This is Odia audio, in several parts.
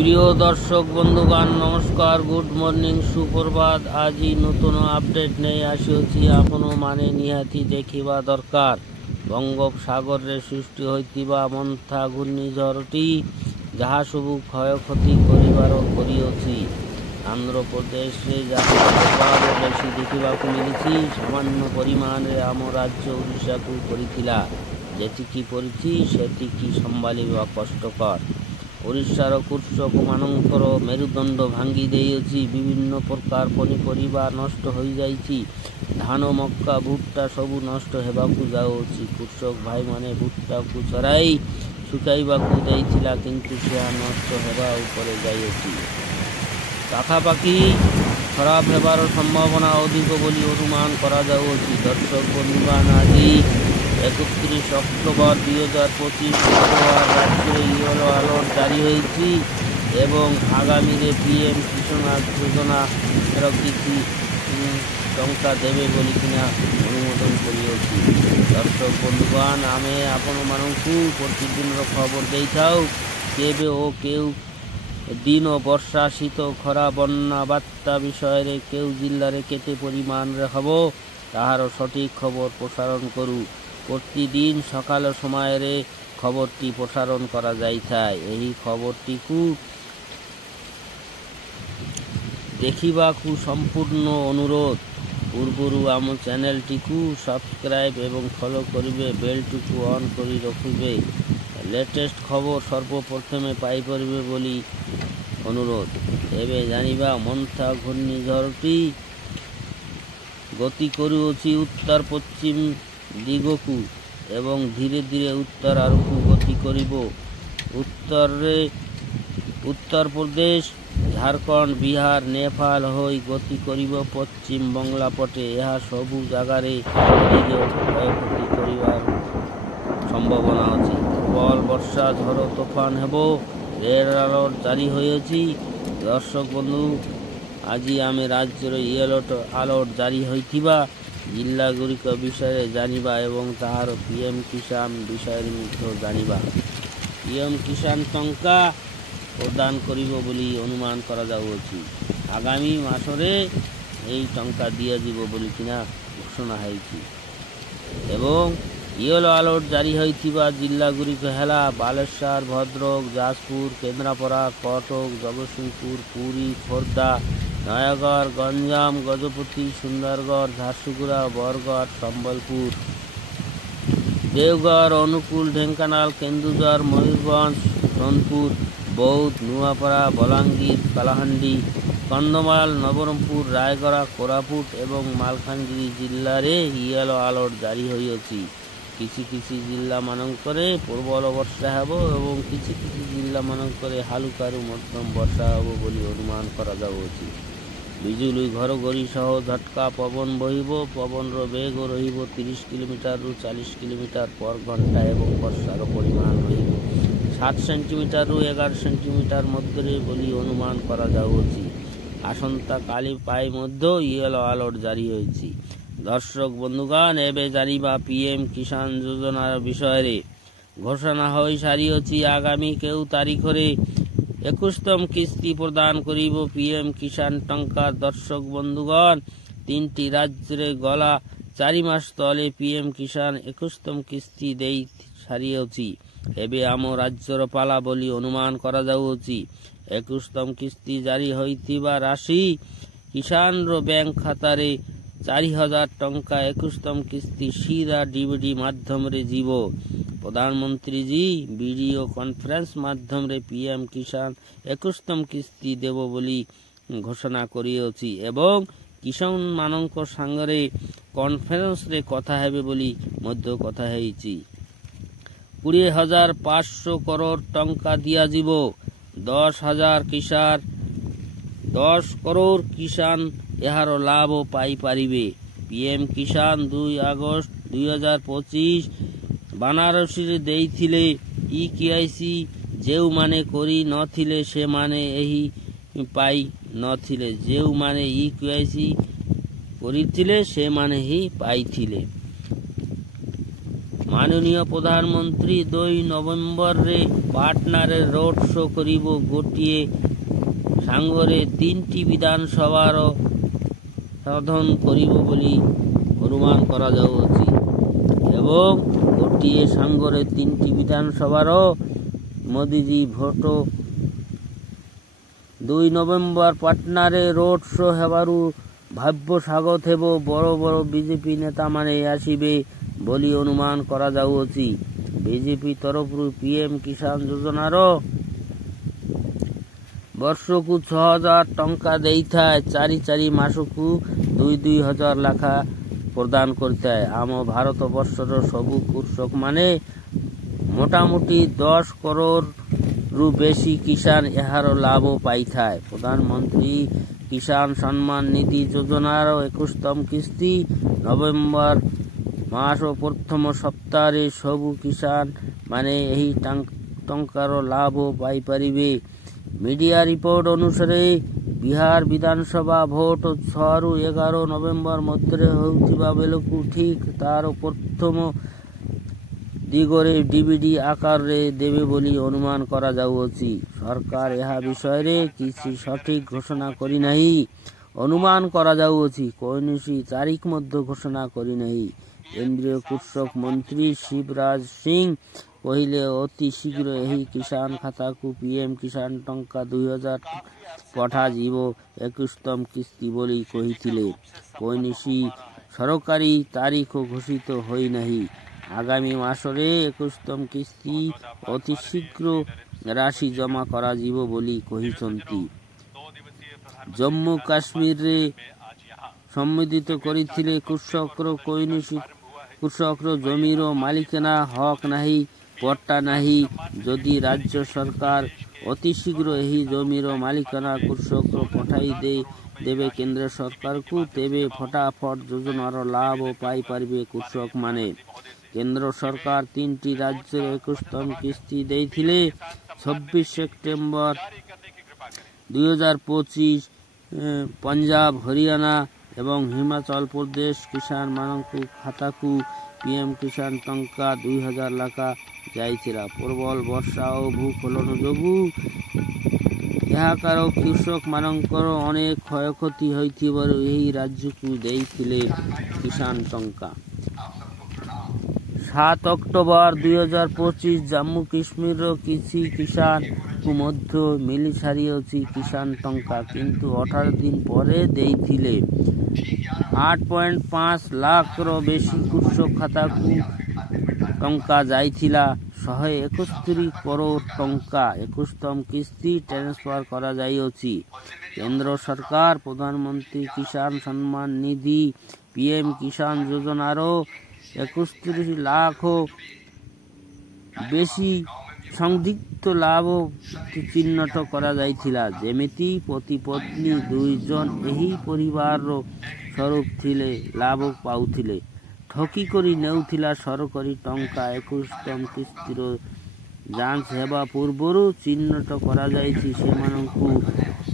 প্রিয় দর্শক বন্ধুগণ নমস্কার, গুড মর্নিং, সুপ্রভাত। আজি নতুন আপডেট ନେଇ ଆସିଅଛି ଆପଣମାନେ ନିହାତି ଦେଖିବା ଦରକାର। ବଙ୍ଗୋପସାଗରରେ ସୃଷ୍ଟି ହୋଇଥିବା ମନ୍ଥା ଘୂର୍ଣ୍ଣିଝଡ଼ଟି ଯାହା ସବୁ କ୍ଷୟକ୍ଷତି କରିଅଛି। ଆନ୍ଧ୍ରପ୍ରଦେଶରେ ଯାହା ପ୍ରଭାବ ବେଶୀ ଦେଖିବାକୁ ମିଳିଛି, ସାମାନ୍ୟ ପରିମାଣରେ ଆମ ରାଜ୍ୟ ଓଡ଼ିଶାକୁ କରିଥିଲା। ଯେତିକି ପରିଛି ସେତିକି ସମ୍ଭାଳିବା କଷ୍ଟକର। ଓଡ଼ିଶାର କୃଷକମାନଙ୍କର ମେରୁଦଣ୍ଡ ଭାଙ୍ଗି ଦେଇଅଛି। ବିଭିନ୍ନ ପ୍ରକାର ପନିପରିବା ନଷ୍ଟ ହୋଇଯାଇଛି। ଧାନ, ମକା, ଭୁଟ୍ଟା ସବୁ ନଷ୍ଟ ହେବାକୁ ଯାଉଅଛି। କୃଷକ ଭାଇମାନେ ଭୁଟ୍ଟାକୁ ଚରାଇ ଶୁଖାଇବାକୁ ଦେଇଥିଲା, କିନ୍ତୁ ଏହା ନଷ୍ଟ ହେବା ଉପରେ ଯାଇଅଛି। ପାଖାପାଖି ଖରାପ ହେବାର ସମ୍ଭାବନା ଅଧିକ ବୋଲି ଅନୁମାନ କରାଯାଉଅଛି। ଦର୍ଶକ ବନ୍ଧୁଗଣ, ଆଜି 31 ଅକ୍ଟୋବର 2025 ଶୁକ୍ରବାର ରାଜ୍ୟରେ ୟେଲୋ ଆଲର୍ଟ ଜାରି ହୋଇଛି ଏବଂ ଆଗାମୀରେ ପିଏମ୍ କିଷାନ ଯୋଜନାର କିଛି ଟଙ୍କା ଦେବେ ବୋଲିକିନା ଅନୁମୋଦନ କରିଅଛି। ଦର୍ଶକ ବନ୍ଧୁଗଣ, ଆମେ ଆପଣମାନଙ୍କୁ ପ୍ରତିଦିନର ଖବର ଦେଇଥାଉ। କେବେ ଓ କେଉଁ ଦିନ ବର୍ଷା, ଶୀତ, ଖରା, ବନ୍ୟା, ବାତ୍ୟା ବିଷୟରେ କେଉଁ ଜିଲ୍ଲାରେ କେତେ ପରିମାଣରେ ହେବ ତାହାର ସଠିକ୍ ଖବର ପ୍ରସାରଣ କରୁ। ପ୍ରତିଦିନ ସକାଳ ସମୟରେ ଖବରଟି ପ୍ରସାରଣ କରାଯାଇଥାଏ। ଏହି ଖବରଟିକୁ ଦେଖିବାକୁ ସମ୍ପୂର୍ଣ୍ଣ ଅନୁରୋଧ। ପୂର୍ବରୁ ଆମ ଚ୍ୟାନେଲଟିକୁ ସବସ୍କ୍ରାଇବ୍ ଏବଂ ଫଲୋ କରିବେ, ବେଲ୍ଟିକୁ ଅନ୍ କରି ରଖିବେ। ଲେଟେଷ୍ଟ ଖବର ସର୍ବପ୍ରଥମେ ପାଇପାରିବେ ବୋଲି ଅନୁରୋଧ। ଏବେ ଜାଣିବା, ମନ୍ଥା ଘୂର୍ଣ୍ଣିଝଡ଼ଟି ଗତି କରୁଅଛି ଉତ୍ତର ପଶ୍ଚିମ ଦିଗକୁ ଏବଂ ଧୀରେ ଧୀରେ ଉତ୍ତର ଆଡ଼କୁ ଗତି କରିବ। ଉତ୍ତରପ୍ରଦେଶ, ଝାଡ଼ଖଣ୍ଡ, ବିହାର, ନେପାଳ ହୋଇ ଗତି କରିବ ପଶ୍ଚିମ ବଙ୍ଗଳା ପଟେ। ଏହା ସବୁ ଜାଗାରେ ଅଧିକ କ୍ଷୟକ୍ଷତି କରିବାର ସମ୍ଭାବନା ଅଛି। ପ୍ରବଳ ବର୍ଷା, ଝଡ଼ ତୋଫାନ ହେବ। ରେଡ୍ ଆଲର୍ଟ ଜାରି ହୋଇଅଛି। ଦର୍ଶକ ବନ୍ଧୁ, ଆଜି ଆମେ ରାଜ୍ୟର ୟେଲୋ ଆଲର୍ଟ ଜାରି ହୋଇଥିବା ଜିଲ୍ଲାଗୁଡ଼ିକ ବିଷୟରେ ଜାଣିବା ଏବଂ ତାହାର ପିଏମ୍ କିଷାନ ବିଷୟରେ ମଧ୍ୟ ଜାଣିବା। ପିଏମ୍ କିଷାନ ଟଙ୍କା ପ୍ରଦାନ କରିବ ବୋଲି ଅନୁମାନ କରାଯାଉଅଛି। ଆଗାମୀ ମାସରେ ଏହି ଟଙ୍କା ଦିଆଯିବ ବୋଲିକିନା ଘୋଷଣା ହୋଇଛି ଏବଂ ୟେଲୋ ଆଲର୍ଟ ଜାରି ହୋଇଥିବା ଜିଲ୍ଲାଗୁଡ଼ିକ ହେଲା ବାଲେଶ୍ୱର, ଭଦ୍ରକ, ଯାଜପୁର, କେନ୍ଦ୍ରାପଡ଼ା, କଟକ, ଜଗତସିଂହପୁର, ପୁରୀ, ଖୋର୍ଦ୍ଧା, ନୟାଗଡ଼, ଗଞ୍ଜାମ, ଗଜପତି, ସୁନ୍ଦରଗଡ଼, ଝାରସୁଗୁଡ଼ା, ବରଗଡ଼, ସମ୍ବଲପୁର, ଦେଓଗଡ଼, ଅନୁଗୁଳ, ଢେଙ୍କାନାଳ, କେନ୍ଦୁଝର, ମୟୂରଭଞ୍ଜ, ସୋନପୁର, ବୌଦ୍ଧ, ନୂଆପଡ଼ା, ବଲାଙ୍ଗୀର, କଳାହାଣ୍ଡି, କନ୍ଧମାଳ, ନବରଙ୍ଗପୁର, ରାୟଗଡ଼ା, କୋରାପୁଟ ଏବଂ ମାଲକାନଗିରି ଜିଲ୍ଲାରେ ୟେଲୋ ଆଲର୍ଟ ଜାରି ହୋଇଅଛି। କିଛି କିଛି ଜିଲ୍ଲାମାନଙ୍କରେ ପ୍ରବଳ ବର୍ଷା ହେବ ଏବଂ କିଛି କିଛି ଜିଲ୍ଲାମାନଙ୍କରେ ହାଲୁକାରୁ ମଧ୍ୟମ ବର୍ଷା ହେବ ବୋଲି ଅନୁମାନ କରାଯାଉଅଛି। ବିଜୁଳି ଘଡ଼ଘଡ଼ି ସହ ଝଟକା ପବନ ବହିବ। ପବନର ବେଗ ରହିବ 30 କିଲୋମିଟରରୁ 40 କିଲୋମିଟର ପର ଘଣ୍ଟା ଏବଂ ବର୍ଷାର ପରିମାଣ ରହିବ 7 ସେଣ୍ଟିମିଟରରୁ 11 ସେଣ୍ଟିମିଟର ମଧ୍ୟରେ ବୋଲି ଅନୁମାନ କରାଯାଉଅଛି। ଆସନ୍ତାକାଲି ପାଇଁ ମଧ୍ୟ ୟେଲୋ ଆଲର୍ଟ ଜାରି ହୋଇଛି। ଦର୍ଶକ ବନ୍ଧୁଗଣ, ଏବେ ଜାଣିବା ପିଏମ୍ କିଷାନ ଯୋଜନାର ବିଷୟରେ। ଘୋଷଣା ହୋଇସାରିଅଛି ଆଗାମୀ କେଉଁ ତାରିଖରେ 21ତମ କିସ୍ତି ପ୍ରଦାନ କରିବ ପିଏମ୍ କିଷାନ ଟଙ୍କା। ଦର୍ଶକ ବନ୍ଧୁଗଣ, 3ଟି ରାଜ୍ୟରେ ଗଲା 4 ମାସ ତଳେ ପିଏମ୍ କିଷାନ 21ତମ କିସ୍ତି ଦେଇ ସାରିଅଛି। ଏବେ ଆମ ରାଜ୍ୟର ପାଲା ବୋଲି ଅନୁମାନ କରାଯାଉଅଛି। 21ତମ କିସ୍ତି ଜାରି ହୋଇଥିବା ରାଶି କିଷାନର ବ୍ୟାଙ୍କ ଖାତାରେ 4000 ଟଙ୍କା। 21ତମ କିସ୍ତି ସିଧା ଡିବିଟି ମାଧ୍ୟମରେ ଯିବ। ପ୍ରଧାନମନ୍ତ୍ରୀଜୀ ଭିଡ଼ିଓ କନଫରେନ୍ସ ମାଧ୍ୟମରେ ପିଏମ୍ କିଷାନ 21ତମ କିସ୍ତି ଦେବ ବୋଲି ଘୋଷଣା କରିଅଛି ଏବଂ କିଷାନମାନଙ୍କ ସାଙ୍ଗରେ କନଫରେନ୍ସରେ କଥା ହେବେ ବୋଲି ମଧ୍ୟ କଥା ହୋଇଛି। 20,500 କରୋଡ଼ ଟଙ୍କା ଦିଆଯିବ। 10 କରୋଡ଼ କିଷାନ ଏହାର ଲାଭ ପାଇପାରିବେ। ପିଏମ୍ କିଷାନ 2 ଅଗଷ୍ଟ 2025 ବାରାଣସୀରେ ଦେଇଥିଲେ। ଇକେୱାଇସି ଯେଉଁମାନେ କରି ନଥିଲେ ସେମାନେ ଏହି ପାଇ ନଥିଲେ। ଯେଉଁମାନେ ଇକେୱାଇସି କରିଥିଲେ ସେମାନେ ହିଁ ପାଇଥିଲେ। माननीय प्रधानमंत्री 2 नवेम्बर रे पाटनारे रोड शो करिब गोटे सांगरे 3टी विधानसभार साधन करिब बोली अनुमान करा जाउअछि एवं गोटे सांगरे 3टी विधानसभार मोदीजी भोट 2 नवेम्बर पाटनारे रोड शो हेबारु भाव्य स्वागत हेबो बड़ बड़ बीजेपी नेता माने आसिबे बोली अनुमान करा जाउअछि। बीजेपी तरफरु पीएम किसान योजनार वर्षकु 6000 टंका देइथाय 4 मासकु 2 हजार लाखा प्रदान करथाय। आम भारत वर्षर सबु कृषक माने मोटामोटी 10 करोड़ रु बेसी किसान एहार लाभ पाइथाय। प्रधानमंत्री किसान सम्मान निधि योजनार 21तम किस्ती नवेम्बर मास प्रथम सप्ताह सबु किसान माने एही टंकार लाभ पाई परिबे। मीडिया रिपोर्ट अनुसार बिहार विधानसभा भोट 6 रु 11 नवेम्बर मध्य होउथिबा बेलकु ठीक तार प्रथम दिगरे डीवीडी आकार रे देवे बोली अनुमान करा जाउअछि। सरकार यह विषय रे किसी सठिक घोषणा करि नाही। अनुमान करा जाउअछि कोनोसी तारीख मध्य घोषणा करि नाही। केंद्रीय कृषक मंत्री शिवराज सिंह पहिले अति शीघ्र एही किसान खाता को पीएम किसान टंका 2000 पठा जीवो 21तम किस्ती बोली कहिथिले। कोनोसी सरकारी तारीख घोषित होई नाही। आगामी मासरे 21तम किस्ती अति शीघ्र राशि जमा करा जीवो बोली कहिसंती। जम्मू काश्मीर रे सम्मिलित करिथिले कृषकर कोइनसी कृषकर जमीर मालिकाना हक नाही पट्टा नाही। जदि राज्य सरकार अति शीघ्र एही जमीर मालिकाना कृषक पठाई देवे केंद्र सरकार को तेबे फटाफट योजनार लाभ पाई पारिबे कृषक माने। केंद्र सरकार 3टी राज्य 21तम किस्ती देइथिले 26 सेप्टेम्बर 2025 पंजाब हरियाणा एवं हिमाचल प्रदेश किसान मानक खाता को पीएम किसान टंका 2000 लाखा जाइथिला। प्रबल वर्षा और भूस्खलन जोगु यहाकार कृषक मानकर अनेक क्षयक्षति होइथिबारु एही राज्य को देइथिले किसान टंका। 7 अक्टोबर 2025 जम्मू काश्मीर किसी किसान को मध्य मिली सारी अछि किसान टंका किंतु 18 दिन परे देइथिले। 8.5 लाख रो बेसी कृषक खाता को टंका जाइथिला। 171 करोड़ टंका 21तम किस्ती ट्रांसफर करा जाई अछि। केंद्र सरकार प्रधानमंत्री किसान सम्मान निधि पीएम किसान योजनारो 31 लाख बेसी संदिग्ध लाभ चिन्हट करा जाइथिला। जेमिति पति पत्नी 2 जन एही परिवार रो स्वरूप थिले लाभ पाउथिले। ठकी करी नेउथिला सरकारी टंका 21तम किस्तीर जांच हेबा पूर्वरु चिन्हट करा जाइछि सेमानंकु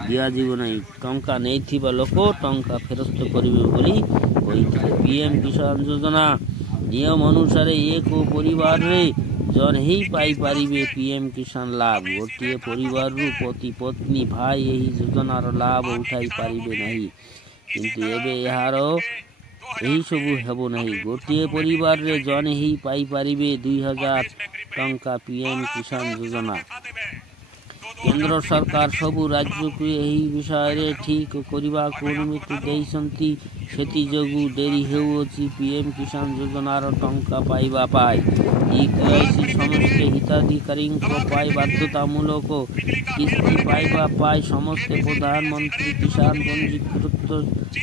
दिया जीव नाही। टंका नेइथिबा लोक टंका फेरस्त करिवे बोली कहिथिले। पीएम किसान योजना नियम अनुसार एक परिवार रे जन ही पाई पारिबे पीएम किसान लाभ। गोटे परिवार रु पति पत्नी भाई यही योजनार लाभ उठाई पारिबे नहीं किंतु एबे यार यही सबु हेबो नहीं। गोटे परिवार रे जन ही पाई पारिबे 2000 टंका पीएम किसान योजना। केंद्र सरकार सबु राज्य को यही विषय रे ठीक करिबा को अनुमति देइसंती। सेति जोगु डेरी हेउछि पीएम किसान योजनार टंका पाइबा पाई। ईकेआईसी समस्त हिताधिकारी को पाई बाध्यतामूलक किस्ती पाइबा पाई समस्त प्रधानमंत्री किसान पंजीकृत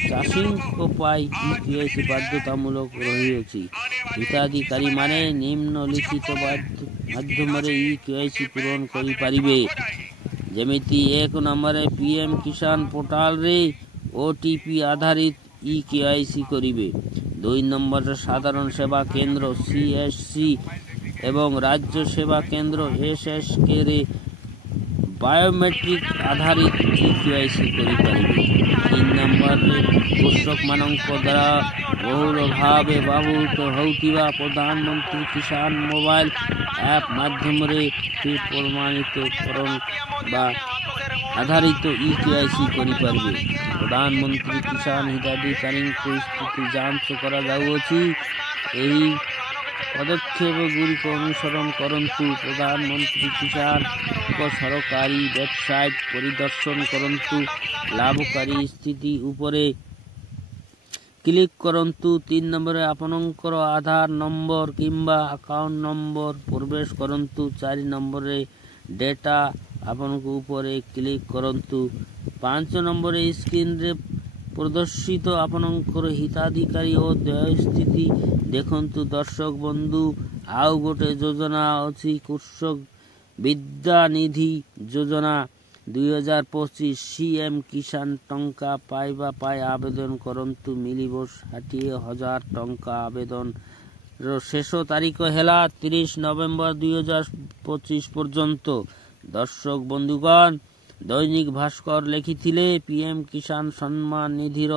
चाषी को पाई ईकेआईसी बाध्यतामूलक रहिछि। हिताधिकारी माने निम्नलिखित माध्यम रे ईकेआईसी पूरण करि पारिबे। जेमिति 1 नंबर पीएम किसान पोर्टल रे ओटीपी आधारित ईकेआईसी करिवे। 2 नंबर साधारण सेवा केंद्र सीएससी एवं राज्य सेवा केंद्र एसएसके रे बायोमेट्रिक आधारित KYC କରିପାରିବେ। 3 ନମ୍ବରରେ କୃଷକମାନଙ୍କ ଦ୍ୱାରା ବହୁଳ ଭାବେ ବ୍ୟବହୃତ ହେଉଥିବା ପ୍ରଧାନମନ୍ତ୍ରୀ କିଷାନ ମୋବାଇଲ ଆପ୍ ମାଧ୍ୟମରେ ପ୍ରମାଣିତକରଣ ବା ଆଧାରିତ KYC କରିପାରିବେ। ପ୍ରଧାନମନ୍ତ୍ରୀ କିଷାନ ହିତାଧିକାରୀଙ୍କ ସ୍ଥିତି ଯାଞ୍ଚ କରାଯାଉଅଛି। ଏହି ପଦକ୍ଷେପଗୁଡ଼ିକ ଅନୁସରଣ କରନ୍ତୁ। ପ୍ରଧାନମନ୍ତ୍ରୀ କିଷାନଙ୍କ ସରକାରୀ ୱେବସାଇଟ୍ ପରିଦର୍ଶନ କରନ୍ତୁ। ଲାଭକାରୀ ସ୍ଥିତି ଉପରେ କ୍ଲିକ୍ କରନ୍ତୁ। 3 ନମ୍ବରରେ ଆପଣଙ୍କର ଆଧାର ନମ୍ବର କିମ୍ବା ଆକାଉଣ୍ଟ ନମ୍ବର ପ୍ରବେଶ କରନ୍ତୁ। 4 ନମ୍ବରରେ ଡେଟା ଆପଣଙ୍କ ଉପରେ କ୍ଲିକ୍ କରନ୍ତୁ। 5 ନମ୍ବରରେ ସ୍କ୍ରିନରେ ପ୍ରଦର୍ଶିତ ଆପଣଙ୍କର ହିତାଧିକାରୀ ଓ ଦେୟ ସ୍ଥିତି ଦେଖନ୍ତୁ। ଦର୍ଶକ ବନ୍ଧୁ, ଆଉ ଗୋଟେ ଯୋଜନା ଅଛି, କୃଷକ ବିଦ୍ୟା ନିଧି ଯୋଜନା 2025 CM କିଷାନ ଟଙ୍କା ପାଇବା ପାଇଁ ଆବେଦନ କରନ୍ତୁ। ମିଳିବ 60,000 ଟଙ୍କା। ଆବେଦନର ଶେଷ ତାରିଖ ହେଲା 30 ନଭେମ୍ବର 2025 ପର୍ଯ୍ୟନ୍ତ। ଦର୍ଶକ ବନ୍ଧୁଗଣ, ଦୈନିକ ଭାସ୍କର ଲେଖିଥିଲେ, PM କିଷାନ ସମ୍ମାନ ନିଧିର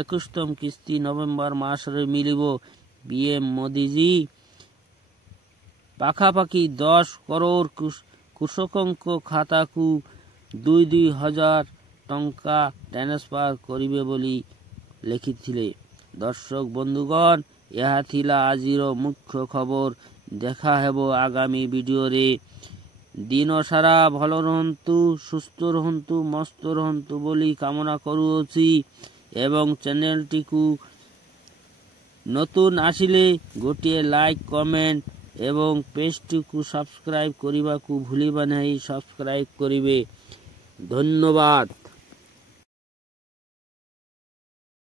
21ତମ କିସ୍ତି ନଭେମ୍ବର ମାସରେ ମିଳିବ। PM ମୋଦିଜୀ ପାଖାପାଖି 10 କରୋଡ଼ କୃଷକଙ୍କ ଖାତାକୁ 2,000 ଟଙ୍କା ଟ୍ରାନ୍ସଫର କରିବେ ବୋଲି ଲେଖିଥିଲେ। ଦର୍ଶକ ବନ୍ଧୁଗଣ, ଏହା ଥିଲା ଆଜିର ମୁଖ୍ୟ ଖବର। ଦେଖା ହେବ ଆଗାମୀ ଭିଡ଼ିଓରେ। ଦିନ ସାରା ଭଲ ରୁହନ୍ତୁ, ସୁସ୍ଥ ରୁହନ୍ତୁ, ମସ୍ତ ରୁହନ୍ତୁ ବୋଲି କାମନା କରୁଅଛି ଏବଂ ଚ୍ୟାନେଲଟିକୁ ନতুନ ଆସିଲେ ଗୋଟିଏ ଲାଇକ୍, କମେଣ୍ଟ ଏବଂ ପେଜଟିକୁ ସବସ୍କ୍ରାଇବ୍ କରିବାକୁ ଭୁଲିବେ ନାହିଁ। ସବସ୍କ୍ରାଇବ୍ କରିବେ। ଧନ୍ୟବାଦ।